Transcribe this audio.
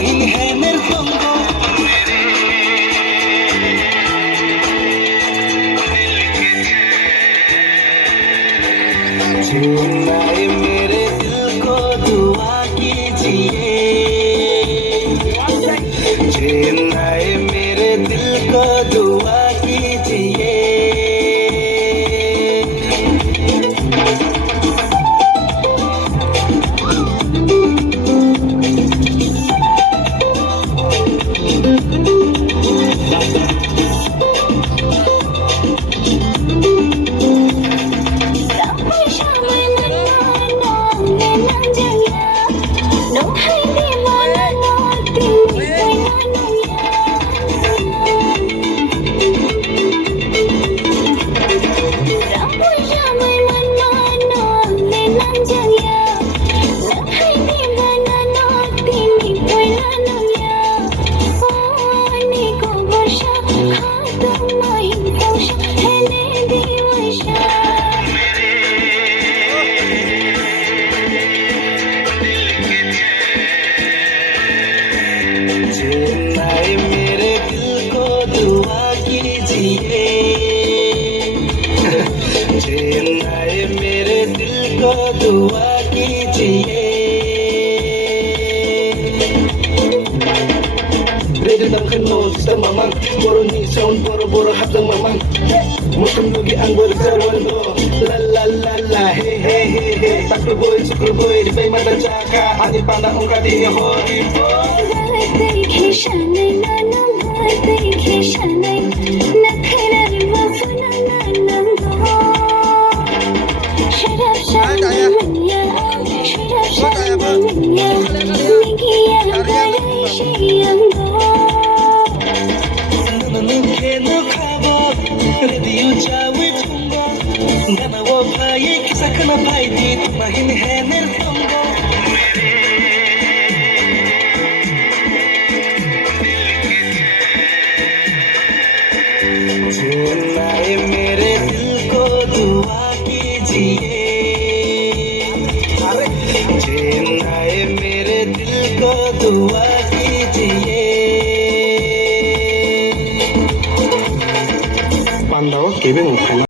tumahin hai nel tongo Chennai मेरे दिल को दुआ कीजिए चेन्नई मेरे दिल को दुआ कीजिए चेन्नई मेरे दिल को दुआ कीजिए चेन्नई मेरे दिल को दुआ कीजिए Ready ng kanmo sa mamang Puro ni sound, puro hatang mamang Mukhang lugi ang buwan sa wando La la la la, hey hey hey hey Takro boy, sukro boy, di ba'y matatsaka Ani pa na kung kadi niya hori boy देखे शाने नाना भाई देखे शाने नखरा रे वफना नाना दो शराब शराब दुनिया शराब शराब दुनिया निगिया करे शियम दो नुखे नुखाबो रेडियो चावे चुंगा गाना वो भाई किसा कना भाई दी तुमाहिन है नेर तंगो चेन्नई मेरे दिल को दुआ कीजिए चेन्नई मेरे दिल को दुआ कीजिए Pandaw, kibing